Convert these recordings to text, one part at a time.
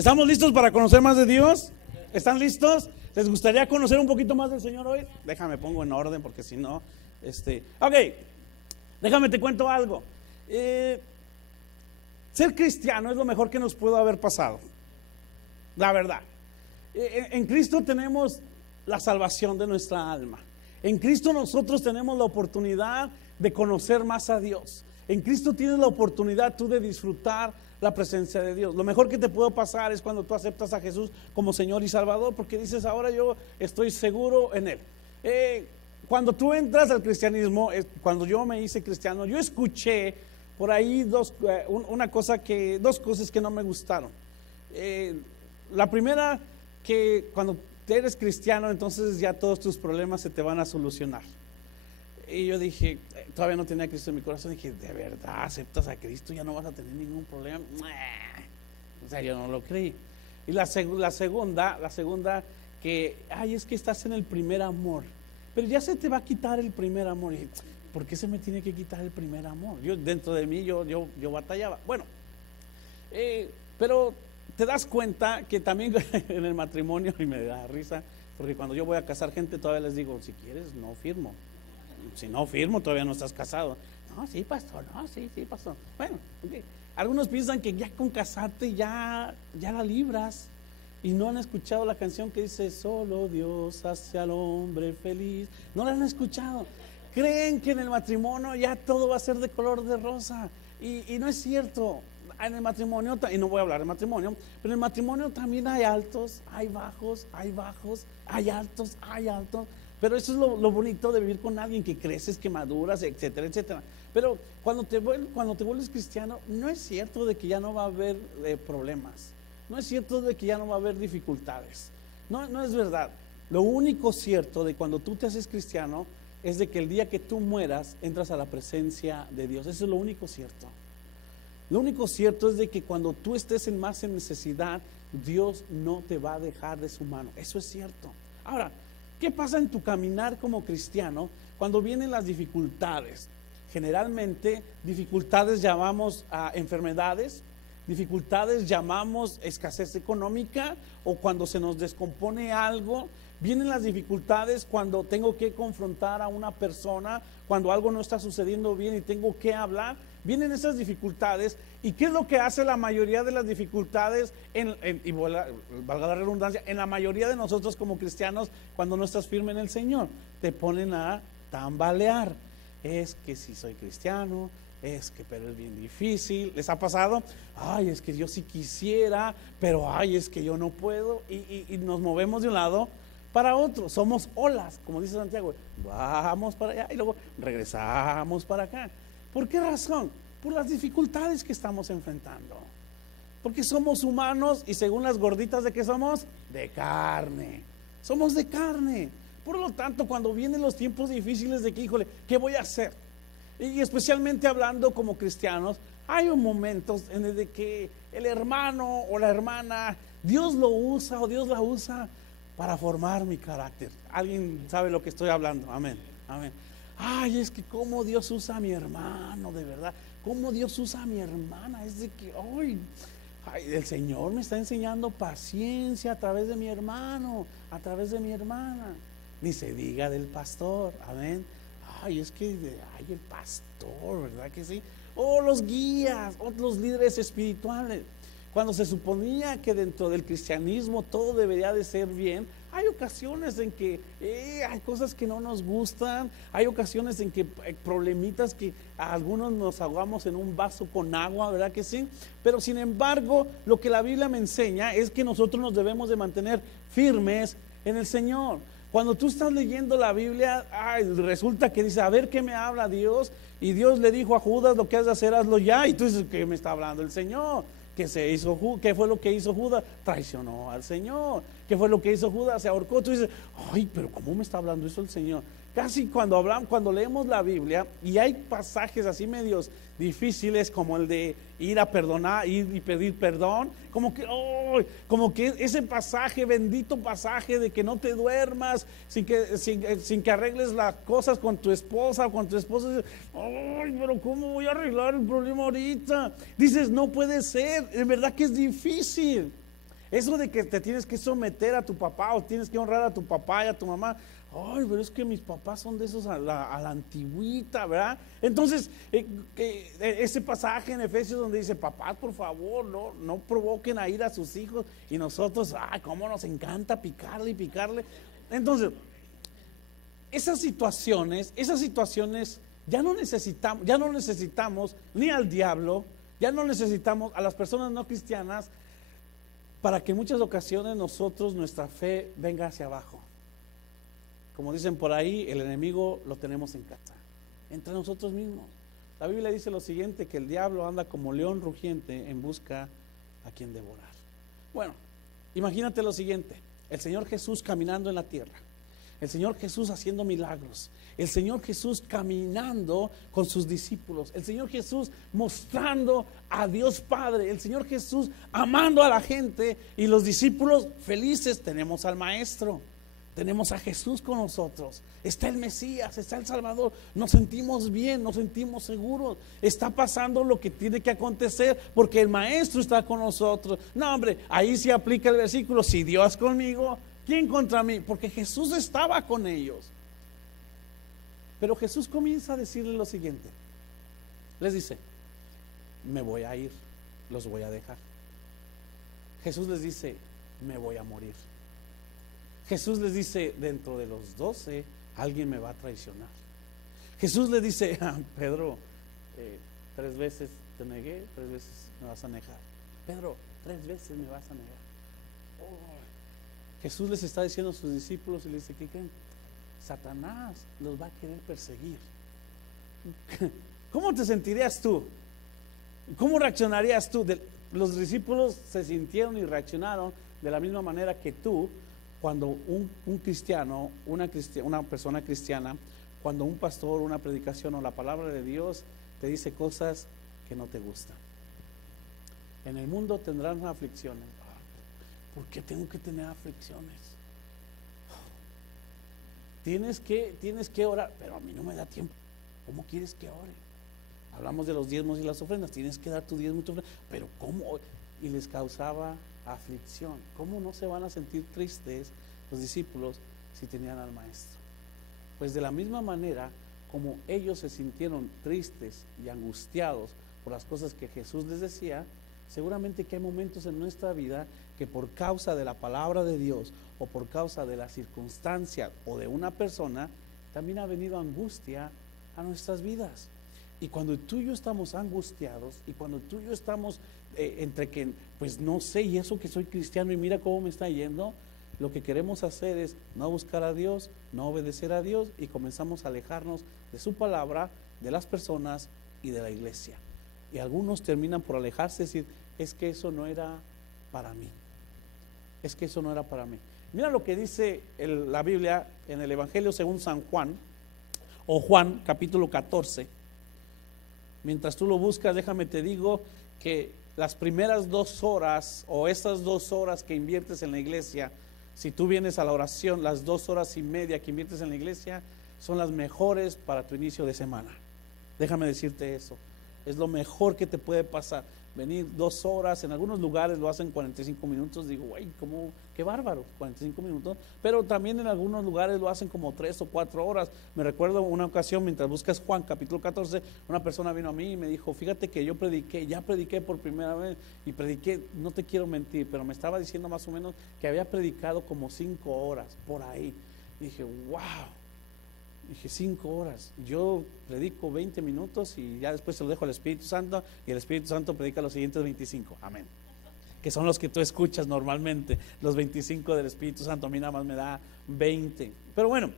¿Estamos listos para conocer más de Dios? ¿Están listos? ¿Les gustaría conocer un poquito más del Señor hoy? Déjame pongo en orden porque si no, ok, déjame te cuento algo. Ser cristiano es lo mejor que nos pudo haber pasado, la verdad. En Cristo tenemos la salvación de nuestra alma. En Cristo nosotros tenemos la oportunidad de conocer más a Dios. En Cristo tienes la oportunidad tú de disfrutar la presencia de Dios. Lo mejor que te puede pasar es cuando tú aceptas a Jesús como Señor y Salvador, porque dices, ahora yo estoy seguro en Él. Cuando tú entras al cristianismo, cuando yo me hice cristiano, yo escuché por ahí dos cosas que no me gustaron. La primera, que cuando eres cristiano, entonces ya todos tus problemas se te van a solucionar. Y yo dije, todavía no tenía a Cristo en mi corazón. Dije, ¿de verdad aceptas a Cristo? Ya no vas a tener ningún problema. O sea, yo no lo creí. Y la segunda, que, es que estás en el primer amor. Pero ya se te va a quitar el primer amor. Y dije, ¿por qué se me tiene que quitar el primer amor? Yo, dentro de mí, yo batallaba. Bueno, pero te das cuenta que también en el matrimonio, y me da risa, porque cuando yo voy a casar gente, todavía les digo, si quieres, no firmo. Si no firmo, todavía no estás casado. No, sí, pastor, sí, pastor. Bueno, okay. Algunos piensan que ya con casarte ya la libras. Y no han escuchado la canción que dice, solo Dios hace al hombre feliz. No la han escuchado. Creen que en el matrimonio ya todo va a ser de color de rosa. Y no es cierto. En el matrimonio, y no voy a hablar de matrimonio, pero en el matrimonio también hay altos, hay bajos, hay altos. Pero eso es lo bonito de vivir con alguien, que creces, que maduras, etcétera, etcétera. Pero cuando te vuelves cristiano, no es cierto de que ya no va a haber problemas. No es cierto de que ya no va a haber dificultades. No es verdad. Lo único cierto de cuando tú te haces cristiano es de que el día que tú mueras, entras a la presencia de Dios. Eso es lo único cierto. Lo único cierto es de que cuando tú estés más en necesidad, Dios no te va a dejar de su mano. Eso es cierto. Ahora, ¿qué pasa en tu caminar como cristiano cuando vienen las dificultades? Generalmente, dificultades llamamos a enfermedades, dificultades llamamos escasez económica, o cuando se nos descompone algo. Vienen las dificultades cuando tengo que confrontar a una persona, cuando algo no está sucediendo bien y tengo que hablar. Vienen esas dificultades. ¿Y qué es lo que hace la mayoría de las dificultades? Y valga la redundancia, en la mayoría de nosotros como cristianos, cuando no estás firme en el Señor, te ponen a tambalear. Es que si soy cristiano, pero es bien difícil. ¿Les ha pasado? Es que yo sí quisiera, pero es que yo no puedo. Y nos movemos de un lado para otro. Somos olas, como dice Santiago. Vamos para allá y luego regresamos para acá. ¿Por qué razón? Por las dificultades que estamos enfrentando. Porque somos humanos y según las gorditas, ¿de qué somos? De carne. Somos de carne. Por lo tanto, cuando vienen los tiempos difíciles de que, híjole, ¿qué voy a hacer? Y especialmente hablando como cristianos, hay momentos en el que el hermano o la hermana, Dios lo usa o Dios la usa para formar mi carácter. ¿Alguien sabe lo que estoy hablando? Amén, amén. Es que cómo Dios usa a mi hermano, de verdad. Cómo Dios usa a mi hermana. Es de que, el Señor me está enseñando paciencia a través de mi hermano, a través de mi hermana. Ni se diga del pastor, amén. Es que, el pastor, ¿verdad que sí? O los guías, otros líderes espirituales. Cuando se suponía que dentro del cristianismo todo debería de ser bien, hay ocasiones en que hay cosas que no nos gustan, hay ocasiones en que hay problemitas que a algunos nos ahogamos en un vaso con agua, ¿verdad que sí? Pero sin embargo, lo que la Biblia me enseña es que nosotros nos debemos de mantener firmes en el Señor. Cuando tú estás leyendo la Biblia, resulta que dice, a ver qué me habla Dios, y Dios le dijo a Judas, lo que has de hacer, hazlo ya, y tú dices, ¿qué me está hablando el Señor? ¿Qué fue lo que hizo Judas? Traicionó al Señor. ¿Qué fue lo que hizo Judas? Se ahorcó. Tú dices, pero ¿cómo me está hablando eso el Señor? Casi cuando leemos la Biblia, y hay pasajes así medios difíciles, como el de ir a perdonar, ir y pedir perdón, como que ese pasaje, bendito pasaje de que no te duermas sin que arregles las cosas con tu esposa o con tu esposo. Pero ¿cómo voy a arreglar el problema ahorita? Dices, no puede ser, en verdad que es difícil. Eso de que te tienes que someter a tu papá o tienes que honrar a tu papá y a tu mamá. Ay, pero es que mis papás son de esos a la antigüita, ¿verdad? Entonces, ese pasaje en Efesios donde dice, papás, por favor, no provoquen a ir a sus hijos. Y nosotros, ay, cómo nos encanta picarle y picarle. Entonces, esas situaciones ya no necesitamos ni al diablo, ya no necesitamos a las personas no cristianas para que en muchas ocasiones nuestra fe venga hacia abajo. Como dicen por ahí, el enemigo lo tenemos en casa, entre nosotros mismos. La Biblia dice lo siguiente, que el diablo anda como león rugiente en busca a quien devorar. Bueno, imagínate lo siguiente, el Señor Jesús caminando en la tierra, el Señor Jesús haciendo milagros, el Señor Jesús caminando con sus discípulos, el Señor Jesús mostrando a Dios Padre, el Señor Jesús amando a la gente y los discípulos felices. Tenemos al Maestro, tenemos a Jesús con nosotros, está el Mesías, está el Salvador, nos sentimos bien, nos sentimos seguros, está pasando lo que tiene que acontecer porque el Maestro está con nosotros. No, hombre, ahí se aplica el versículo, si Dios conmigo, ¿quién contra mí? Porque Jesús estaba con ellos. Pero Jesús comienza a decirle lo siguiente, les dice, me voy a ir, los voy a dejar. Jesús les dice, me voy a morir. Jesús les dice, dentro de los 12 alguien me va a traicionar. Jesús le dice a Pedro, 3 veces te negué, 3 veces me vas a negar. Pedro, 3 veces me vas a negar. Oh. Jesús les está diciendo a sus discípulos y les dice, ¿qué creen? Satanás los va a querer perseguir. ¿Cómo te sentirías tú? ¿Cómo reaccionarías tú? Los discípulos se sintieron y reaccionaron de la misma manera que tú cuando un cristiano, una persona cristiana, cuando un pastor, una predicación o la palabra de Dios te dice cosas que no te gustan. En el mundo tendrán aflicciones. ¿Por qué tengo que tener aflicciones? Tienes que orar, pero a mí no me da tiempo. ¿Cómo quieres que ore? Hablamos de los diezmos y las ofrendas, tienes que dar tu diezmo y tu ofrenda, pero ¿cómo? Y les causaba aflicción. ¿Cómo no se van a sentir tristes los discípulos si tenían al Maestro? Pues de la misma manera como ellos se sintieron tristes y angustiados por las cosas que Jesús les decía, seguramente que hay momentos en nuestra vida que por causa de la palabra de Dios o por causa de la circunstancia o de una persona, también ha venido angustia a nuestras vidas. Y cuando tú y yo estamos angustiados y cuando tú y yo estamos entre que, pues no sé, y eso que soy cristiano y mira cómo me está yendo, lo que queremos hacer es no buscar a Dios, no obedecer a Dios y comenzamos a alejarnos de su palabra, de las personas y de la iglesia. Y algunos terminan por alejarse y decir, es que eso no era para mí. Es que eso no era para mí. Mira lo que dice la Biblia en el Evangelio según San Juan, o Juan capítulo 14. Mientras tú lo buscas, déjame te digo que las primeras 2 horas o estas 2 horas que inviertes en la iglesia, si tú vienes a la oración, las 2 horas y media que inviertes en la iglesia son las mejores para tu inicio de semana. Déjame decirte eso, es lo mejor que te puede pasar. Venir 2 horas, en algunos lugares lo hacen 45 minutos, digo, güey, ¿cómo? Qué bárbaro, 45 minutos, pero también en algunos lugares lo hacen como 3 o 4 horas. Me recuerdo una ocasión, mientras buscas Juan capítulo 14, una persona vino a mí y me dijo, fíjate que yo ya prediqué por primera vez y prediqué, no te quiero mentir, pero me estaba diciendo más o menos que había predicado como 5 horas por ahí. Y dije, wow. Dije, 5 horas, yo predico 20 minutos y ya después se lo dejo al Espíritu Santo y el Espíritu Santo predica los siguientes 25, amén. Que son los que tú escuchas normalmente, los 25 del Espíritu Santo, a mí nada más me da 20. Pero bueno,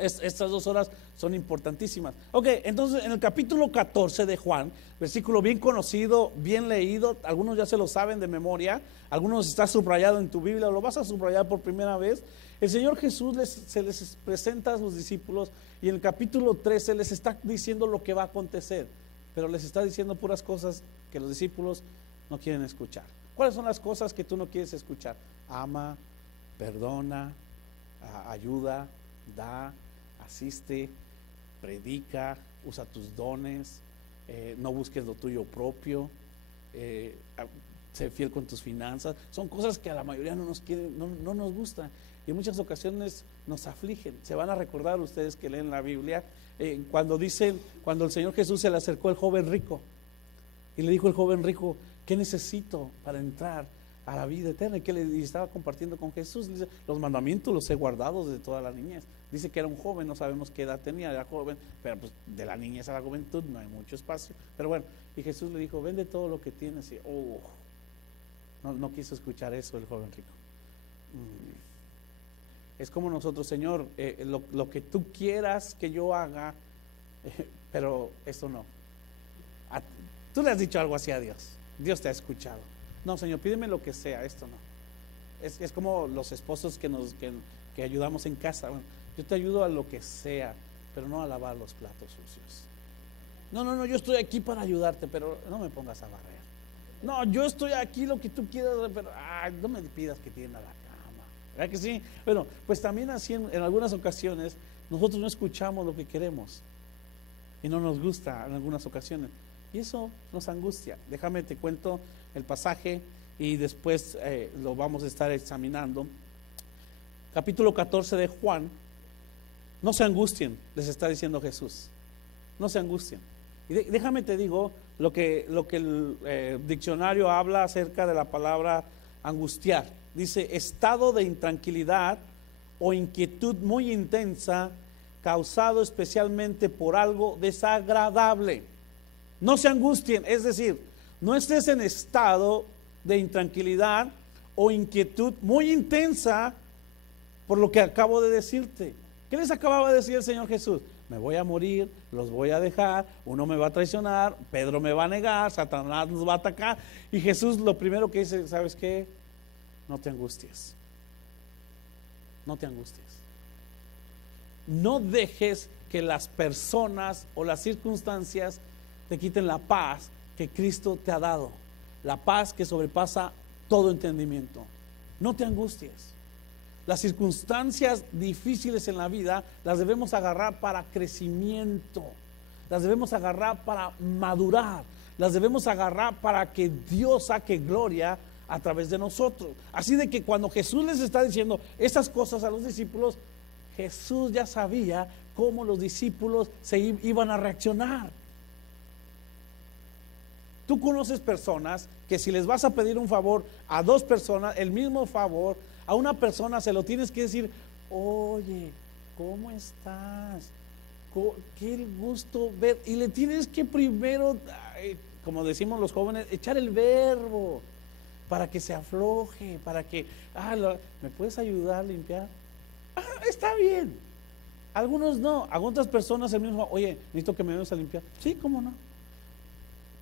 estas 2 horas son importantísimas. Ok, entonces en el capítulo 14 de Juan, versículo bien conocido, bien leído, algunos ya se lo saben de memoria, algunos está subrayado en tu Biblia, lo vas a subrayar por primera vez. El Señor Jesús se les presenta a sus discípulos y en el capítulo 13 les está diciendo lo que va a acontecer, pero les está diciendo puras cosas que los discípulos no quieren escuchar. ¿Cuáles son las cosas que tú no quieres escuchar? Ama, perdona, ayuda, da, asiste, predica, usa tus dones, no busques lo tuyo propio. Sé fiel con tus finanzas. Son cosas que a la mayoría no nos gustan. Y en muchas ocasiones nos afligen. Se van a recordar ustedes que leen la Biblia, cuando el Señor Jesús se le acercó al joven rico y le dijo el joven rico: ¿qué necesito para entrar a la vida eterna? Y estaba compartiendo con Jesús. Dice: los mandamientos los he guardado desde toda la niñez. Dice que era un joven, no sabemos qué edad tenía, era joven, pero pues de la niñez a la juventud no hay mucho espacio. Pero bueno, y Jesús le dijo: vende todo lo que tienes. Y no quiso escuchar eso el joven rico. Es como nosotros: Señor, lo que tú quieras que yo haga, pero esto no. Tú le has dicho algo así a Dios, Dios te ha escuchado. No, Señor, pídeme lo que sea, esto no. Es como los esposos que ayudamos en casa. Bueno, yo te ayudo a lo que sea, pero no a lavar los platos sucios. No, yo estoy aquí para ayudarte, pero no me pongas a barrer. No, yo estoy aquí lo que tú quieras, pero no me pidas que tienda la cama. ¿Verdad que sí? Bueno, pues también así en algunas ocasiones nosotros no escuchamos lo que queremos y no nos gusta en algunas ocasiones, y eso nos angustia. Déjame te cuento el pasaje y después lo vamos a estar examinando. Capítulo 14 de Juan. No se angustien, les está diciendo Jesús. No se angustien. Y déjame te digo lo que el diccionario habla acerca de la palabra angustiar. Dice: estado de intranquilidad o inquietud muy intensa, causado especialmente por algo desagradable. No se angustien, es decir, no estés en estado de intranquilidad o inquietud muy intensa por lo que acabo de decirte. ¿Qué les acababa de decir el Señor Jesús? Me voy a morir, los voy a dejar, uno me va a traicionar, Pedro me va a negar, Satanás nos va a atacar. Y Jesús lo primero que dice: ¿sabes qué? No te angusties. No te angusties. No dejes que las personas o las circunstancias te quiten la paz que Cristo te ha dado, la paz que sobrepasa todo entendimiento. No te angusties. Las circunstancias difíciles en la vida las debemos agarrar para crecimiento, las debemos agarrar para madurar, las debemos agarrar para que Dios saque gloria a través de nosotros. Así de que cuando Jesús les está diciendo estas cosas a los discípulos, Jesús ya sabía cómo los discípulos se iban a reaccionar. Tú conoces personas que si les vas a pedir un favor a dos personas, el mismo favor, a una persona se lo tienes que decir: oye, ¿cómo estás? Qué gusto ver. Y le tienes que primero, como decimos los jóvenes, echar el verbo para que se afloje, para que, ¿me puedes ayudar a limpiar? Está bien. Algunos no, a otras personas el mismo: oye, necesito que me ayudes a limpiar. Sí, ¿cómo no?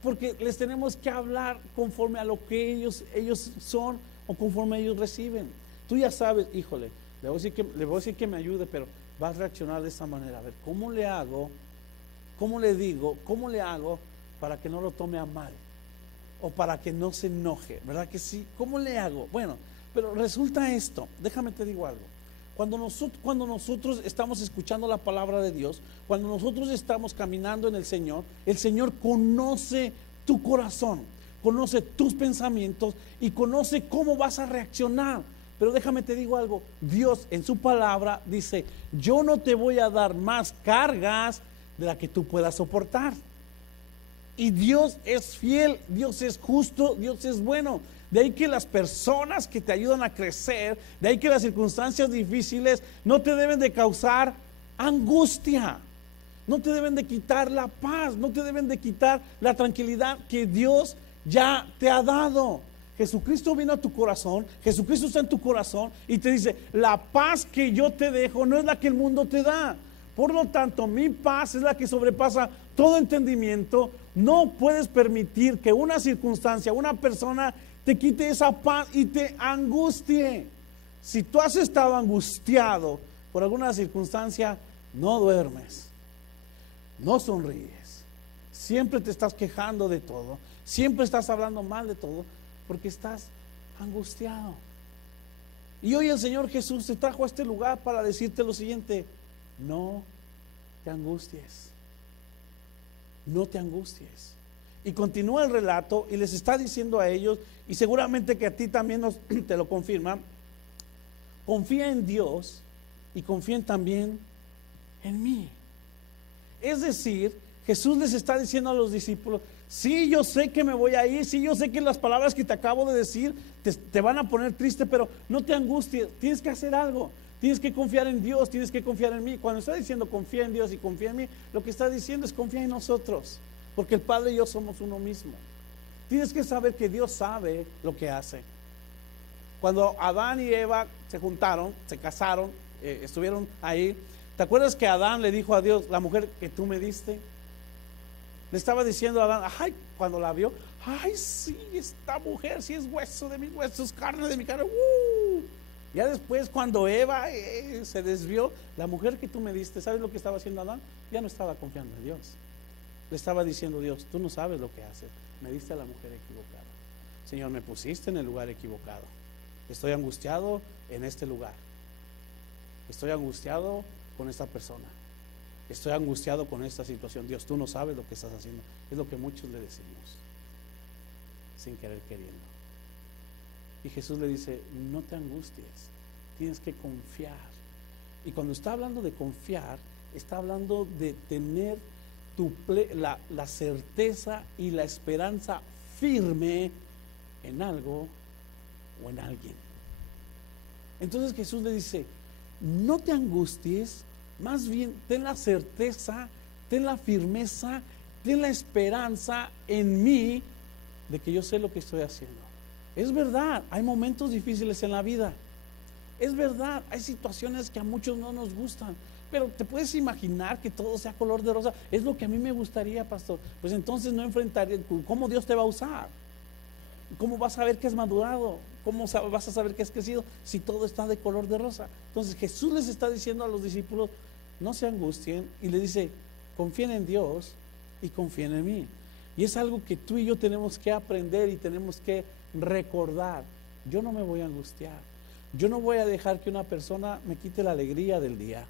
Porque les tenemos que hablar conforme a lo que ellos son o conforme ellos reciben. Tú ya sabes: híjole, le voy a decir que me ayude, pero vas a reaccionar de esta manera. A ver, ¿cómo le hago? ¿Cómo le digo? ¿Cómo le hago para que no lo tome a mal? O para que no se enoje, ¿verdad que sí? ¿Cómo le hago? Bueno, pero resulta esto, déjame te digo algo. Cuando nosotros estamos escuchando la palabra de Dios, cuando nosotros estamos caminando en el Señor conoce tu corazón, conoce tus pensamientos y conoce cómo vas a reaccionar. Pero déjame te digo algo: Dios en su palabra dice: yo no te voy a dar más cargas de la que tú puedas soportar. Y Dios es fiel, Dios es justo, Dios es bueno. De ahí que las personas que te ayudan a crecer, de ahí que las circunstancias difíciles no te deben de causar angustia, no te deben de quitar la paz, no te deben de quitar la tranquilidad que Dios ya te ha dado. Jesucristo vino a tu corazón, Jesucristo está en tu corazón y te dice: la paz que yo te dejo no es la que el mundo te da. Por lo tanto, mi paz es la que sobrepasa todo entendimiento. No puedes permitir que una circunstancia, una persona te quite esa paz y te angustie. Si tú has estado angustiado por alguna circunstancia, no duermes, no sonríes, siempre te estás quejando de todo, siempre estás hablando mal de todo, porque estás angustiado. Y hoy el Señor Jesús te trajo a este lugar para decirte lo siguiente: no te angusties, no te angusties. Y continúa el relato y les está diciendo a ellos, y seguramente que a ti también te lo confirma: confía en Dios y confíen también en mí. Es decir, Jesús les está diciendo a los discípulos: sí, yo sé que me voy a ir, sí, yo sé que las palabras que te acabo de decir te van a poner triste, pero no te angusties, tienes que hacer algo, tienes que confiar en Dios, tienes que confiar en mí. Cuando está diciendo confía en Dios y confía en mí, lo que está diciendo es confía en nosotros, porque el Padre y yo somos uno mismo. Tienes que saber que Dios sabe lo que hace. Cuando Adán y Eva se juntaron, se casaron, estuvieron ahí, ¿te acuerdas que Adán le dijo a Dios: la mujer que tú me diste? Le estaba diciendo a Adán, ay, cuando la vio, ay, sí, esta mujer sí es hueso de mis huesos, carne de mi carne. Ya después, cuando Eva se desvió, la mujer que tú me diste, ¿sabes lo que estaba haciendo Adán? Ya no estaba confiando en Dios. Le estaba diciendo: Dios, tú no sabes lo que haces, me diste a la mujer equivocada. Señor, me pusiste en el lugar equivocado. Estoy angustiado en este lugar. Estoy angustiado con esta persona. Estoy angustiado con esta situación. Dios, tú no sabes lo que estás haciendo. Es lo que muchos le decimos, sin querer queriendo. Y Jesús le dice: no te angusties, tienes que confiar. Y cuando está hablando de confiar, está hablando de tener la certeza y la esperanza firme en algo o en alguien. Entonces Jesús le dice: no te angusties, más bien ten la certeza, ten la firmeza, ten la esperanza en mí de que yo sé lo que estoy haciendo. Es verdad, hay momentos difíciles en la vida. Es verdad, hay situaciones que a muchos no nos gustan, pero te puedes imaginar que todo sea color de rosa. Es lo que a mí me gustaría, pastor. Pues entonces no enfrentaría. ¿Cómo Dios te va a usar? ¿Cómo vas a saber que has madurado? ¿Cómo vas a saber que has crecido si todo está de color de rosa? Entonces Jesús les está diciendo a los discípulos: no se angustien, y le dice: confíen en Dios y confíen en mí. Y es algo que tú y yo tenemos que aprender y tenemos que recordar. Yo no me voy a angustiar. Yo no voy a dejar que una persona me quite la alegría del día.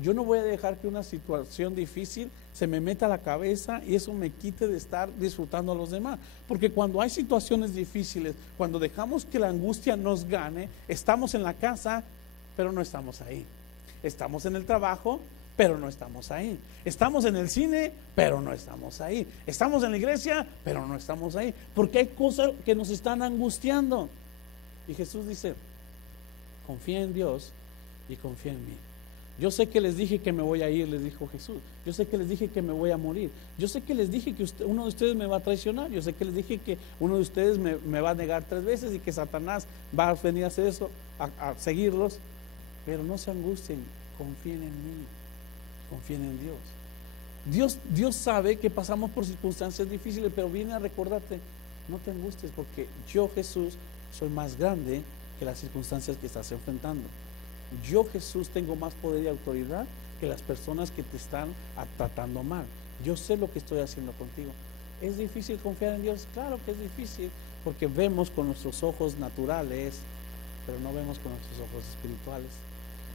Yo no voy a dejar que una situación difícil se me meta a la cabeza y eso me quite de estar disfrutando a los demás. Porque cuando hay situaciones difíciles, cuando dejamos que la angustia nos gane, estamos en la casa, pero no estamos ahí. Estamos en el trabajo, pero no estamos ahí. Estamos en el cine, pero no estamos ahí. Estamos en la iglesia, pero no estamos ahí. Porque hay cosas que nos están angustiando. Y Jesús dice: confía en Dios y confía en mí. Yo sé que les dije que me voy a ir, les dijo Jesús. Yo sé que les dije que me voy a morir. Yo sé que les dije que uno de ustedes me va a traicionar. Yo sé que les dije que uno de ustedes me va a negar 3 veces y que Satanás va a venir a hacer eso, a seguirlos. Pero no se angustien, confíen en mí, confíen en Dios. Dios sabe que pasamos por circunstancias difíciles, pero viene a recordarte: no te angusties, porque yo, Jesús, soy más grande que las circunstancias que estás enfrentando. Yo, Jesús, tengo más poder y autoridad que las personas que te están tratando mal. Yo sé lo que estoy haciendo contigo. ¿Es difícil confiar en Dios? Claro que es difícil, porque vemos con nuestros ojos naturales, pero no vemos con nuestros ojos espirituales.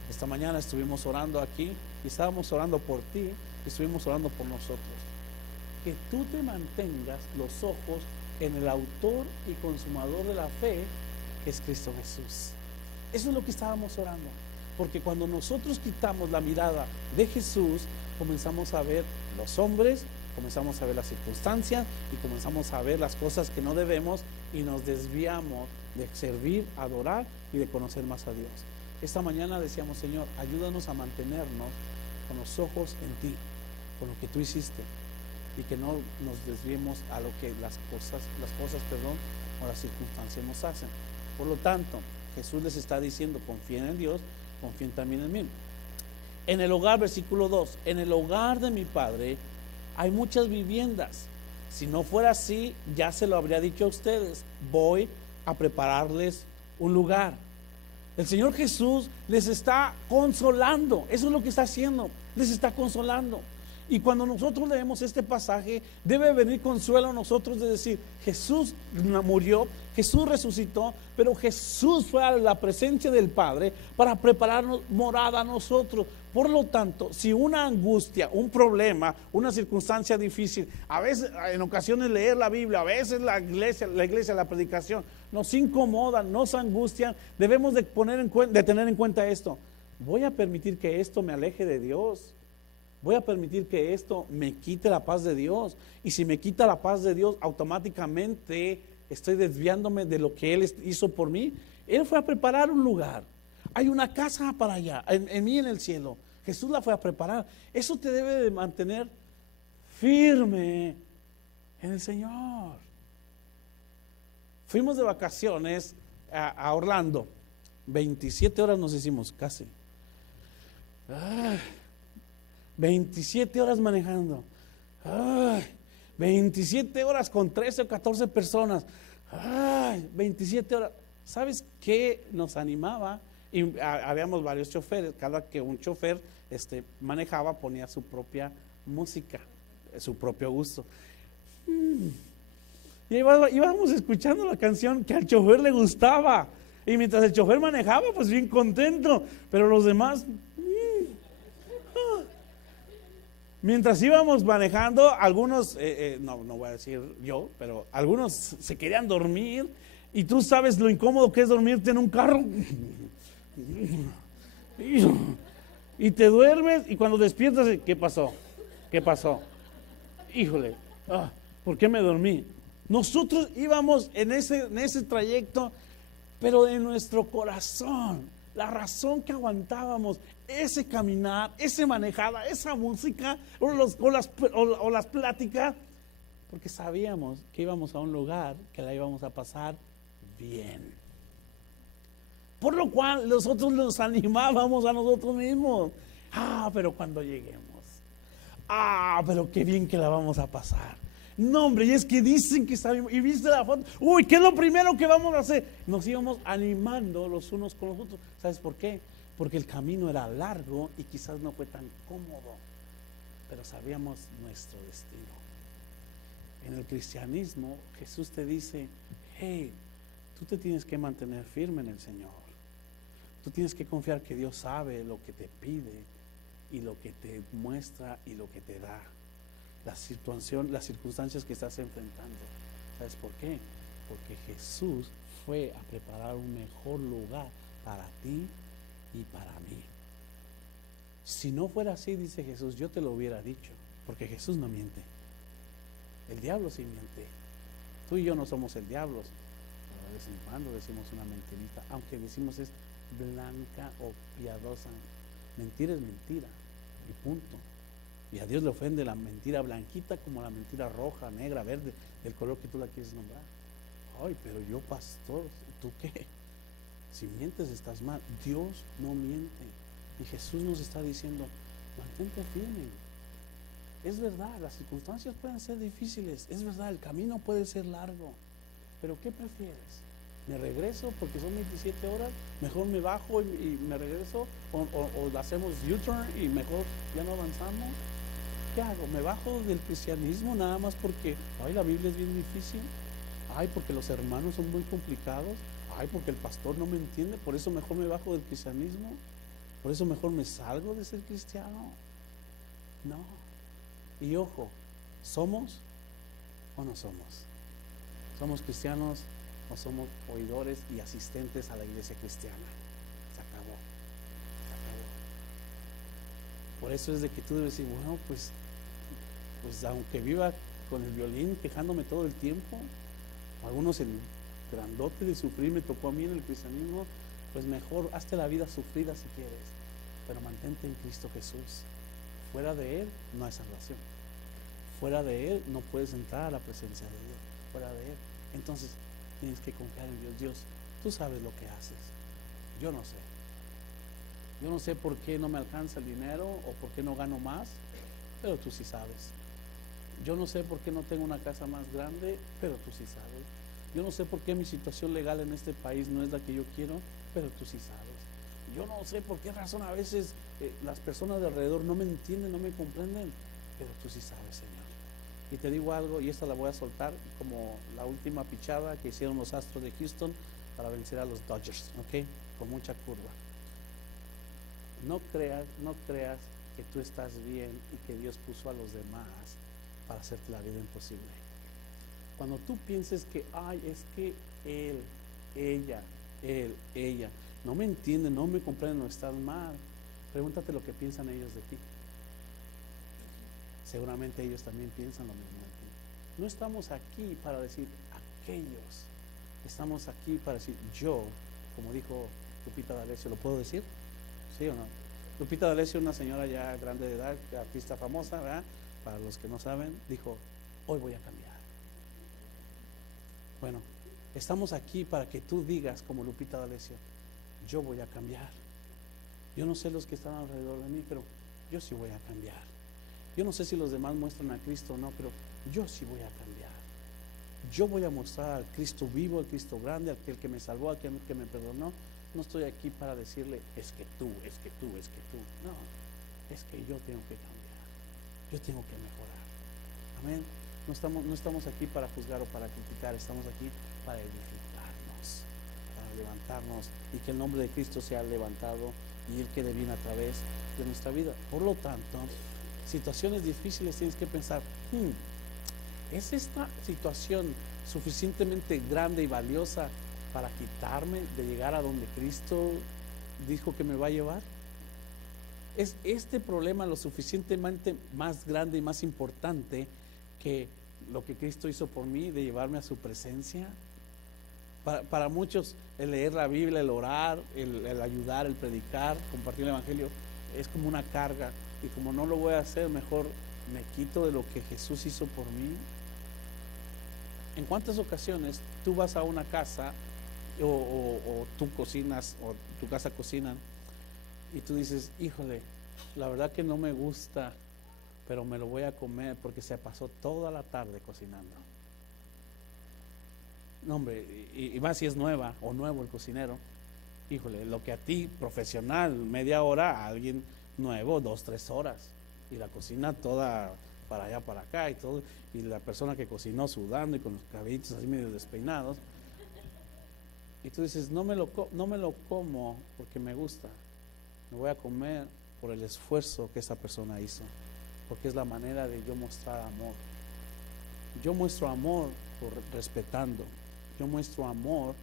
Esta mañana estuvimos orando aquí y estábamos orando por ti y estuvimos orando por nosotros. Que tú te mantengas los ojos en el autor y consumador de la fe, que es Cristo Jesús. Eso es lo que estábamos orando. Porque cuando nosotros quitamos la mirada de Jesús, comenzamos a ver los hombres, comenzamos a ver las circunstancias y comenzamos a ver las cosas que no debemos y nos desviamos de servir, adorar y de conocer más a Dios. Esta mañana decíamos: Señor, ayúdanos a mantenernos con los ojos en ti, con lo que tú hiciste, y que no nos desviemos a lo que las cosas, o las circunstancias nos hacen. Por lo tanto, Jesús les está diciendo: confíen en Dios, confíen también en mí. En el hogar, versículo 2, en el hogar de mi Padre hay muchas viviendas. Si no fuera así, ya se lo habría dicho a ustedes. Voy a prepararles un lugar. El Señor Jesús les está consolando. Eso es lo que está haciendo. Les está consolando. Y cuando nosotros leemos este pasaje, debe venir consuelo a nosotros de decir: Jesús murió, Jesús resucitó, pero Jesús fue a la presencia del Padre para prepararnos morada a nosotros. Por lo tanto, si una angustia, un problema, una circunstancia difícil, a veces, en ocasiones leer la Biblia, a veces la iglesia, la predicación, nos incomoda, nos angustia, debemos de tener en cuenta esto. Voy a permitir que esto me aleje de Dios. Voy a permitir que esto me quite la paz de Dios. Y si me quita la paz de Dios, automáticamente estoy desviándome de lo que Él hizo por mí. Él fue a preparar un lugar. Hay una casa para allá, en mí en el cielo. Jesús la fue a preparar. Eso te debe de mantener firme en el Señor. Fuimos de vacaciones a Orlando. 27 horas nos hicimos casi. 27 horas manejando. 27 horas con 13 o 14 personas. 27 horas. ¿Sabes qué nos animaba? Y habíamos varios choferes. Cada que un chofer manejaba, ponía su propia música, su propio gusto. Y íbamos escuchando la canción que al chofer le gustaba. Y mientras el chofer manejaba, pues bien contento. Pero los demás, mientras íbamos manejando, algunos, no voy a decir yo, pero algunos se querían dormir. Y tú sabes lo incómodo que es dormirte en un carro. Y te duermes y cuando despiertas, ¿qué pasó? ¿Qué pasó? Híjole, ¿por qué me dormí? Nosotros íbamos en ese trayecto, pero en nuestro corazón, la razón que aguantábamos ese caminar, esa manejada, esa música o las pláticas, porque sabíamos que íbamos a un lugar que la íbamos a pasar bien. Por lo cual nosotros nos animábamos a nosotros mismos. Pero cuando lleguemos, pero qué bien que la vamos a pasar. No, hombre, y es que dicen que está bien. Y viste la foto, ¿qué es lo primero que vamos a hacer? Nos íbamos animando los unos con los otros. ¿Sabes por qué? Porque el camino era largo y quizás no fue tan cómodo, pero sabíamos nuestro destino. En el cristianismo, Jesús te dice: hey, tú te tienes que mantener firme en el Señor. Tú tienes que confiar que Dios sabe lo que te pide y lo que te muestra y lo que te da. Las circunstancias que estás enfrentando. ¿Sabes por qué? Porque Jesús fue a preparar un mejor lugar para ti y para mí. Si no fuera así, dice Jesús, yo te lo hubiera dicho, porque Jesús no miente. El diablo sí miente. Tú y yo no somos el diablo. Pero de vez en cuando decimos una mentirita, aunque decimos es blanca o piadosa. Mentira es mentira y punto. Y a Dios le ofende la mentira blanquita como la mentira roja, negra, verde, del color que tú la quieres nombrar. Pero yo, pastor, ¿tú qué? Si mientes estás mal. Dios no miente. Y Jesús nos está diciendo: mantente firme. Es verdad, las circunstancias pueden ser difíciles. Es verdad, el camino puede ser largo. Pero ¿qué prefieres? ¿Me regreso porque son 27 horas? ¿Mejor me bajo y me regreso? ¿O hacemos U-turn y mejor ya no avanzamos? ¿Qué hago? ¿Me bajo del cristianismo nada más porque la Biblia es bien difícil? Porque los hermanos son muy complicados. Porque el pastor no me entiende. Por eso mejor me bajo del cristianismo. Por eso mejor me salgo de ser cristiano. No. Y ojo, ¿somos o no somos? ¿Somos cristianos o somos oidores y asistentes a la iglesia cristiana? Se acabó. Por eso es de que tú debes decir: bueno, pues aunque viva con el violín quejándome todo el tiempo, algunos el grandote de sufrir me tocó a mí en el cristianismo, pues mejor hazte la vida sufrida si quieres, pero mantente en Cristo Jesús. Fuera de Él no hay salvación. Fuera de Él no puedes entrar a la presencia de Dios. Fuera de Él. Entonces tienes que confiar en Dios. Dios, tú sabes lo que haces. Yo no sé. Yo no sé por qué no me alcanza el dinero o por qué no gano más, pero tú sí sabes. Yo no sé por qué no tengo una casa más grande, pero tú sí sabes. Yo no sé por qué mi situación legal en este país no es la que yo quiero, pero tú sí sabes. Yo no sé por qué razón a veces las personas de alrededor no me entienden, no me comprenden, pero tú sí sabes, Señor. Y te digo algo, y esta la voy a soltar como la última pichada que hicieron los Astros de Houston para vencer a los Dodgers, ¿ok? Con mucha curva. no creas que tú estás bien y que Dios puso a los demás para hacerte la vida imposible. Cuando tú pienses que, ay, es que él, ella, no me entienden, no me comprenden, no están mal, pregúntate lo que piensan ellos de ti. Seguramente ellos también piensan lo mismo de ti. No estamos aquí para decir aquellos, estamos aquí para decir yo, como dijo Lupita D'Alessio. ¿Lo puedo decir? ¿Sí o no? Lupita D'Alessio, una señora ya grande de edad, artista famosa, ¿verdad? Para los que no saben, dijo, hoy voy a cambiar. Bueno, estamos aquí para que tú digas, como Lupita D'Alessio, yo voy a cambiar. Yo no sé los que están alrededor de mí, pero yo sí voy a cambiar. Yo no sé si los demás muestran a Cristo o no, pero yo sí voy a cambiar. Yo voy a mostrar al Cristo vivo, al Cristo grande, aquel que me salvó, aquel que me perdonó. No estoy aquí para decirle, es que tú. No, es que yo tengo que cambiar. Yo tengo que mejorar. Amén. No estamos aquí para juzgar o para criticar, estamos aquí para edificarnos, para levantarnos y que el nombre de Cristo sea levantado y Él quede bien a través de nuestra vida. Por lo tanto, situaciones difíciles tienes que pensar, ¿es esta situación suficientemente grande y valiosa para quitarme de llegar a donde Cristo dijo que me va a llevar? ¿Es este problema lo suficientemente más grande y más importante que lo que Cristo hizo por mí, de llevarme a su presencia? Para muchos el leer la Biblia, el orar, el ayudar, el predicar, compartir el Evangelio es como una carga, y como no lo voy a hacer, mejor me quito de lo que Jesús hizo por mí. ¿En cuántas ocasiones tú vas a una casa o tú cocinas o tu casa cocinan y tú dices, híjole, la verdad que no me gusta, pero me lo voy a comer porque se pasó toda la tarde cocinando? No, hombre, y más si es nueva o nuevo el cocinero, híjole, lo que a ti, profesional, media hora, a alguien nuevo, 2-3 horas, y la cocina toda para allá, para acá y todo, y la persona que cocinó sudando y con los cabellitos así medio despeinados, y tú dices, no me lo como porque me gusta, me voy a comer por el esfuerzo que esa persona hizo, porque es la manera de yo mostrar amor. Yo muestro amor por respetando, yo muestro amor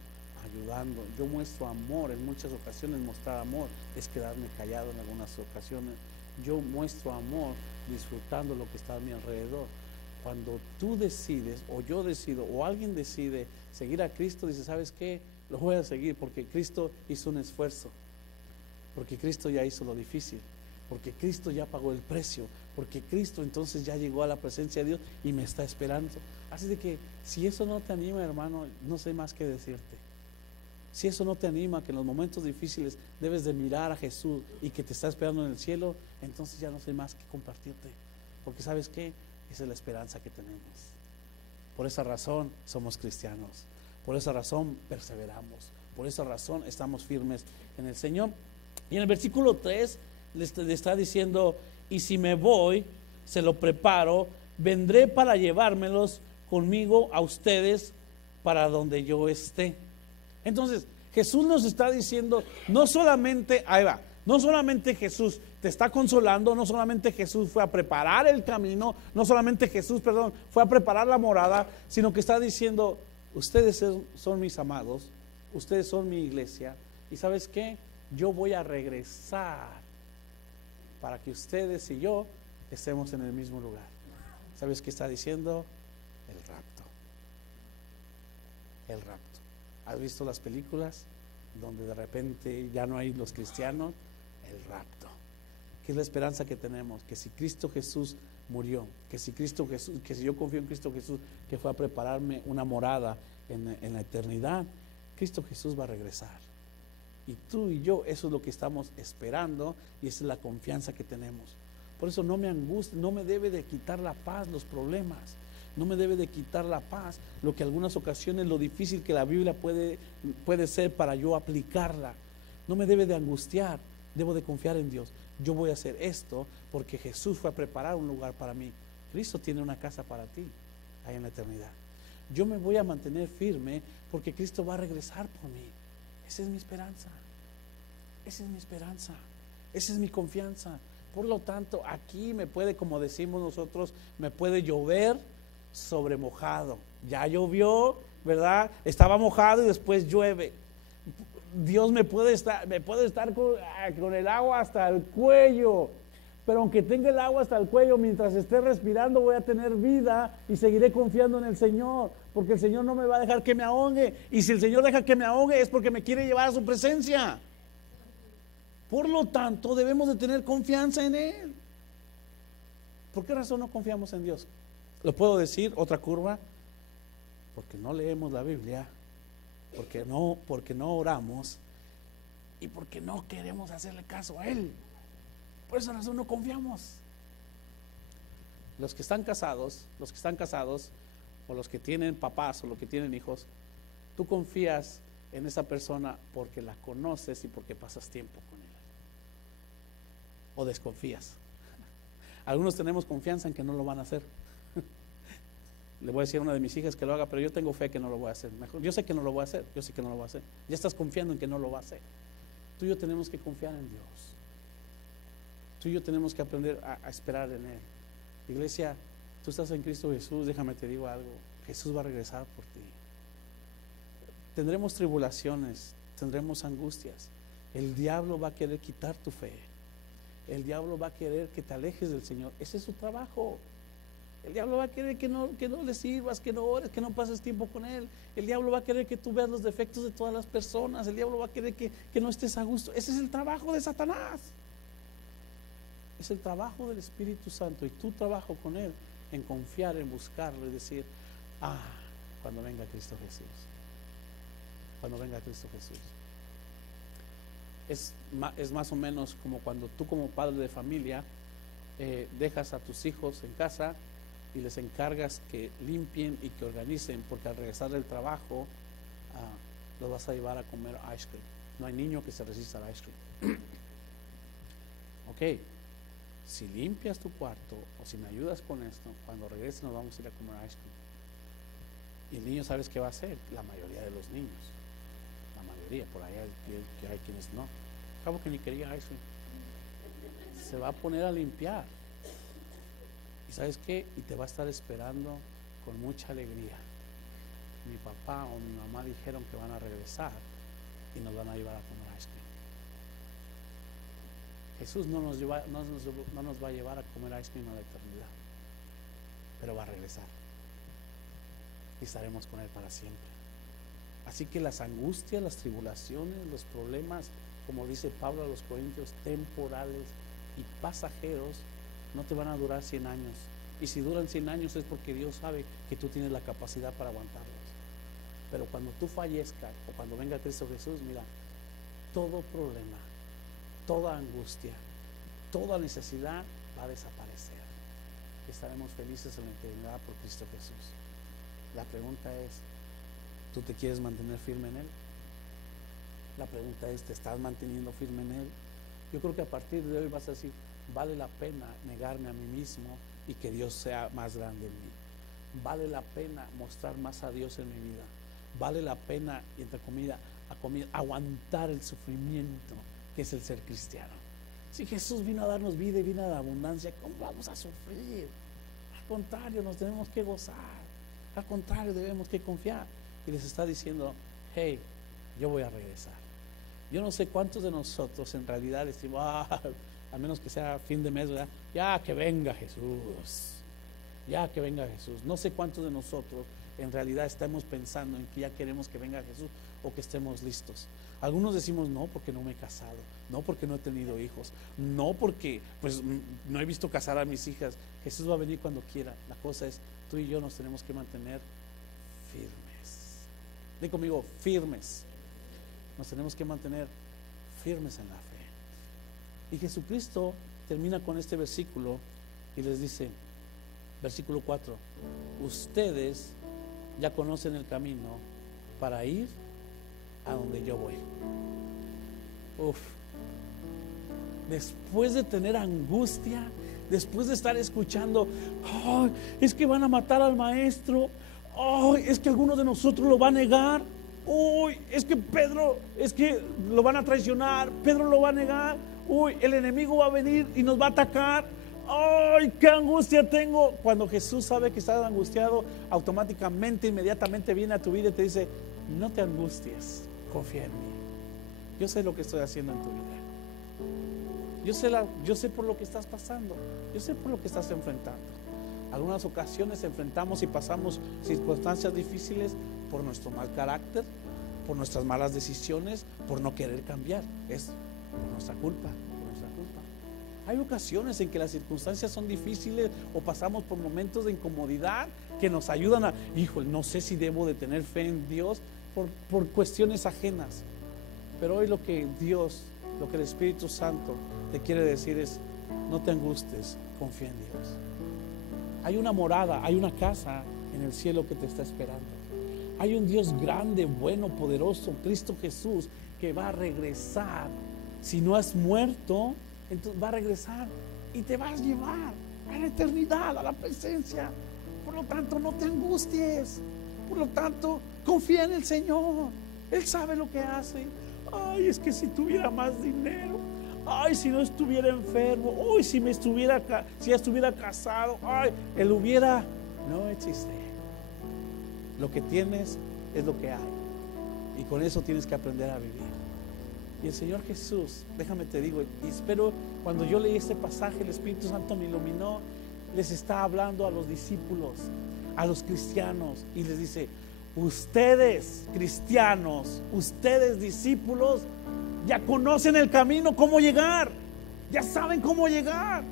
ayudando, yo muestro amor. En muchas ocasiones mostrar amor es quedarme callado en algunas ocasiones. Yo muestro amor disfrutando lo que está a mi alrededor. Cuando tú decides, o yo decido, o alguien decide seguir a Cristo, dice, ¿sabes qué? Lo voy a seguir porque Cristo hizo un esfuerzo, porque Cristo ya hizo lo difícil, porque Cristo ya pagó el precio, porque Cristo entonces ya llegó a la presencia de Dios y me está esperando. Así de que si eso no te anima, hermano, no sé más qué decirte. Si eso no te anima, que en los momentos difíciles debes de mirar a Jesús y que te está esperando en el cielo, entonces ya no sé más que compartirte, porque ¿sabes qué? Esa es la esperanza que tenemos. Por esa razón somos cristianos, por esa razón perseveramos, por esa razón estamos firmes en el Señor. Y en el versículo 3 le está diciendo, y si me voy, se lo preparo, vendré para llevármelos conmigo a ustedes para donde yo esté. Entonces Jesús nos está diciendo, no solamente, ahí va, no solamente Jesús te está consolando, no solamente Jesús fue a preparar el camino, no solamente Jesús, fue a preparar la morada, sino que está diciendo, ustedes son mis amados, ustedes son mi iglesia, y ¿sabes qué? Yo voy a regresar para que ustedes y yo estemos en el mismo lugar. ¿Sabes qué está diciendo? El rapto. El rapto. ¿Has visto las películas donde de repente ya no hay los cristianos? El rapto. ¿Qué es la esperanza que tenemos? Que si Cristo Jesús murió, que si yo confío en Cristo Jesús, que fue a prepararme una morada en la eternidad, Cristo Jesús va a regresar. Y tú y yo, eso es lo que estamos esperando y esa es la confianza que tenemos. Por eso no me angustia, no me debe de quitar la paz los problemas, no me debe de quitar la paz lo que algunas ocasiones, lo difícil que la Biblia puede ser para yo aplicarla. No me debe de angustiar, debo de confiar en Dios. Yo voy a hacer esto porque Jesús fue a preparar un lugar para mí. Cristo tiene una casa para ti ahí en la eternidad. Yo me voy a mantener firme porque Cristo va a regresar por mí. Esa es mi esperanza. Esa es mi esperanza. Esa es mi confianza. Por lo tanto, aquí me puede, como decimos nosotros, me puede llover sobre mojado. Ya llovió, ¿verdad? Estaba mojado y después llueve. Dios me puede estar con el agua hasta el cuello. Pero aunque tenga el agua hasta el cuello, mientras esté respirando voy a tener vida y seguiré confiando en el Señor, porque el Señor no me va a dejar que me ahogue. Y si el Señor deja que me ahogue es porque me quiere llevar a su presencia. Por lo tanto, debemos de tener confianza en Él. ¿Por qué razón no confiamos en Dios? ¿Lo puedo decir? Otra curva. Porque no leemos la Biblia, porque no oramos y porque no queremos hacerle caso a Él. Por esa razón no confiamos. Los que están casados, o los que tienen papás o los que tienen hijos, tú confías en esa persona porque la conoces y porque pasas tiempo con ella. O desconfías. Algunos tenemos confianza en que no lo van a hacer. Le voy a decir a una de mis hijas que lo haga, pero yo tengo fe que no lo voy a hacer. Mejor, yo sé que no lo voy a hacer, Ya estás confiando en que no lo va a hacer. Tú y yo tenemos que confiar en Dios. Tú y yo tenemos que aprender a esperar en Él. Iglesia, tú estás en Cristo Jesús, déjame te digo algo. Jesús va a regresar por ti. Tendremos tribulaciones, tendremos angustias. El diablo va a querer quitar tu fe. El diablo va a querer que te alejes del Señor. Ese es su trabajo. El diablo va a querer que no le sirvas, que no ores, que no pases tiempo con Él. El diablo va a querer que tú veas los defectos de todas las personas. El diablo va a querer que no estés a gusto. Ese es el trabajo de Satanás. Es el trabajo del Espíritu Santo y tu trabajo con Él en confiar, en buscarlo y decir, cuando venga Cristo Jesús. Cuando venga Cristo Jesús. Es más o menos como cuando tú como padre de familia dejas a tus hijos en casa y les encargas que limpien y que organicen, porque al regresar del trabajo los vas a llevar a comer ice cream. No hay niño que se resista al ice cream. Ok, si limpias tu cuarto o si me ayudas con esto, cuando regresen nos vamos a ir a comer ice cream. Y el niño, ¿sabes qué va a hacer? La mayoría de los niños, la mayoría, por ahí hay quienes no. Acabo que ni quería ice cream. Se va a poner a limpiar. ¿Y sabes qué? Y te va a estar esperando con mucha alegría. Mi papá o mi mamá dijeron que van a regresar y nos van a llevar a comer ice cream. Jesús no nos va a llevar a comer ice cream a la eternidad, pero va a regresar y estaremos con Él para siempre. Así que las angustias, las tribulaciones, los problemas, como dice Pablo a los Corintios, temporales y pasajeros, no te van a durar 100 años. Y si duran 100 años es porque Dios sabe que tú tienes la capacidad para aguantarlos. Pero cuando tú fallezcas o cuando venga Cristo Jesús, mira, todo problema, toda angustia, toda necesidad va a desaparecer. Estaremos felices en la eternidad por Cristo Jesús. La pregunta es, ¿tú te quieres mantener firme en Él? La pregunta es, ¿te estás manteniendo firme en Él? Yo creo que a partir de hoy vas a decir, vale la pena negarme a mí mismo y que Dios sea más grande en mí. Vale la pena mostrar más a Dios en mi vida. Vale la pena, y entre comillas, aguantar el sufrimiento que es el ser cristiano. Si Jesús vino a darnos vida y vino a dar abundancia, ¿cómo vamos a sufrir? Al contrario, nos tenemos que gozar. Al contrario, debemos que confiar. Y les está diciendo, hey, yo voy a regresar. Yo no sé cuántos de nosotros en realidad decimos, a menos que sea fin de mes, ¿verdad? Ya que venga Jesús. Ya que venga Jesús. No sé cuántos de nosotros en realidad estamos pensando en que ya queremos que venga Jesús o que estemos listos. Algunos decimos, no, porque no me he casado, no, porque no he tenido hijos, no, porque pues no he visto casar a mis hijas. Jesús va a venir cuando quiera. La cosa es, tú y yo nos tenemos que mantener firmes. Di conmigo, firmes. Nos tenemos que mantener firmes en la fe. Y Jesucristo termina con este versículo y les dice, versículo 4, ustedes ya conocen el camino para ir a donde yo voy. Después de tener angustia, después de estar escuchando, es que van a matar al maestro, es que alguno de nosotros lo va a negar, es que Pedro, es que lo van a traicionar, Pedro lo va a negar, Uy, el enemigo va a venir y nos va a atacar. ¡Ay, qué angustia tengo! Cuando Jesús sabe que estás angustiado, automáticamente, inmediatamente viene a tu vida y te dice: no te angusties, confía en mí. Yo sé lo que estoy haciendo en tu vida. Yo sé por lo que estás pasando. Yo sé por lo que estás enfrentando. Algunas ocasiones enfrentamos y pasamos circunstancias difíciles por nuestro mal carácter, por nuestras malas decisiones, por no querer cambiar. Es por nuestra culpa. Hay ocasiones en que las circunstancias son difíciles o pasamos por momentos de incomodidad que nos ayudan a, híjole, no sé si debo de tener fe en Dios por cuestiones ajenas. Pero hoy lo que el Espíritu Santo te quiere decir es: no te angusties, confía en Dios. Hay una morada, hay una casa en el cielo que te está esperando. Hay un Dios grande, bueno, poderoso, Cristo Jesús, que va a regresar. Si no has muerto, entonces va a regresar y te vas a llevar a la eternidad, a la presencia. Por lo tanto, no te angusties. Por lo tanto, confía en el Señor. Él sabe lo que hace. Ay, es que si tuviera más dinero. Ay, si no estuviera enfermo. Uy, si ya estuviera casado. Ay, él hubiera. No existe. Lo que tienes es lo que hay. Y con eso tienes que aprender a vivir. Y el Señor Jesús, déjame te digo, y espero, cuando yo leí este pasaje, el Espíritu Santo me iluminó. Les está hablando a los discípulos, a los cristianos, y les dice: ustedes cristianos, ustedes discípulos, ya conocen el camino, cómo llegar, ya saben cómo llegar.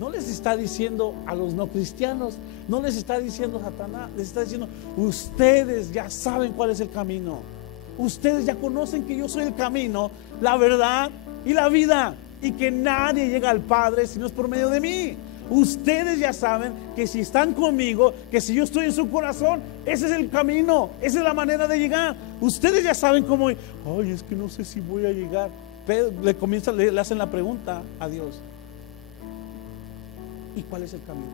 No les está diciendo a los no cristianos, no les está diciendo Satanás, les está diciendo: ustedes ya saben cuál es el camino. Ustedes ya conocen que yo soy el camino, la verdad y la vida, y que nadie llega al Padre si no es por medio de mí. Ustedes ya saben que si están conmigo, que si yo estoy en su corazón, ese es el camino, esa es la manera de llegar. Ustedes ya saben cómo. Ay, es que no sé si voy a llegar. Pero le hacen la pregunta a Dios: ¿y cuál es el camino?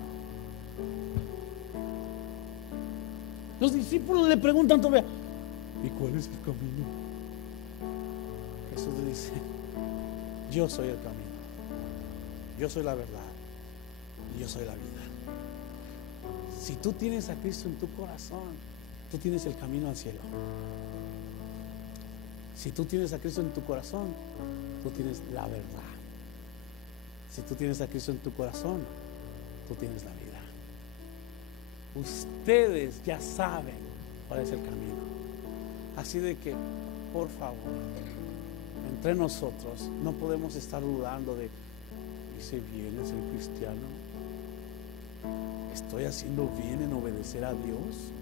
Los discípulos le preguntan todavía: ¿y cuál es el camino? Jesús le dice: yo soy el camino, yo soy la verdad y yo soy la vida. Si tú tienes a Cristo en tu corazón, tú tienes el camino al cielo. Si tú tienes a Cristo en tu corazón, tú tienes la verdad. Si tú tienes a Cristo en tu corazón, tú tienes la vida. Ustedes ya saben cuál es el camino. Así de que, por favor, entre nosotros no podemos estar dudando de: ¿hice bien en ser cristiano? ¿Estoy haciendo bien en obedecer a Dios?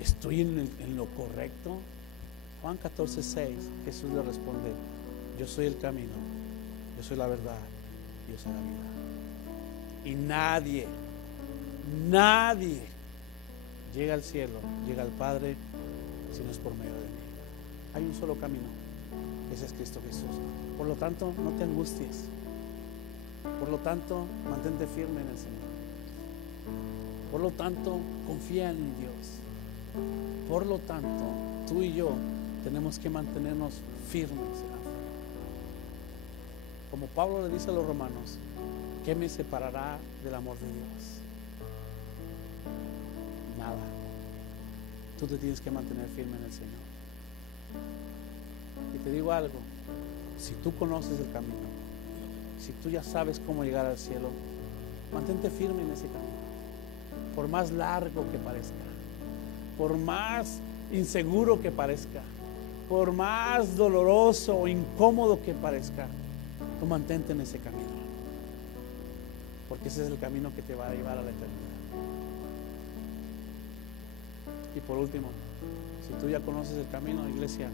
¿Estoy en lo correcto? Juan 14:6, Jesús le responde: yo soy el camino, yo soy la verdad, yo soy la vida. Y nadie llega al cielo, llega al Padre, si no es por medio de mí. Hay un solo camino, ese es Cristo Jesús. Por lo tanto, no te angusties. Por lo tanto, mantente firme en el Señor. Por lo tanto, confía en Dios. Por lo tanto, tú y yo tenemos que mantenernos firmes en la fe. Como Pablo le dice a los romanos: ¿qué me separará del amor de Dios? Nada. Tú te tienes que mantener firme en el Señor. Y te digo algo: si tú conoces el camino, si tú ya sabes cómo llegar al cielo, mantente firme en ese camino. Por más largo que parezca, por más inseguro que parezca, por más doloroso o incómodo que parezca, tú mantente en ese camino, porque ese es el camino que te va a llevar a la eternidad. Y por último, si tú ya conoces el camino, iglesia,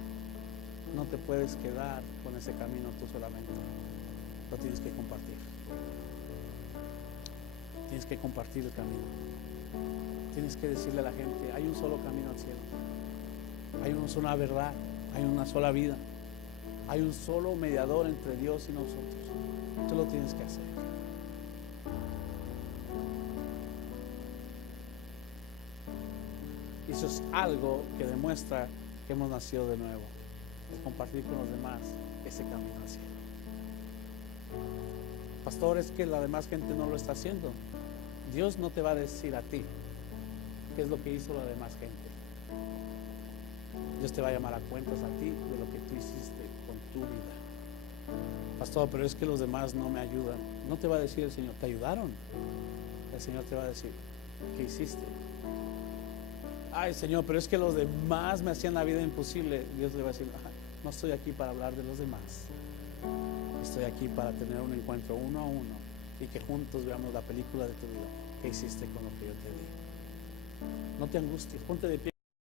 no te puedes quedar con ese camino tú solamente. Lo tienes que compartir. Tienes que compartir el camino. Tienes que decirle a la gente: hay un solo camino al cielo, hay una sola verdad, hay una sola vida, hay un solo mediador entre Dios y nosotros. Tú lo tienes que hacer. Y eso es algo que demuestra que hemos nacido de nuevo, de compartir con los demás ese camino al cielo. Pastor, es que la demás gente no lo está haciendo. Dios no te va a decir a ti qué es lo que hizo la demás gente. Dios te va a llamar a cuentas a ti de lo que tú hiciste con tu vida. Pastor, pero es que los demás no me ayudan. No te va a decir el Señor, ¿te ayudaron? El Señor te va a decir, ¿qué hiciste? Ay, Señor, pero es que los demás me hacían la vida imposible. Dios le va a decir, no estoy aquí para hablar de los demás. Estoy aquí para tener un encuentro uno a uno y que juntos veamos la película de tu vida. ¿Qué hiciste con lo que yo te di? No te angusties, ponte de pie.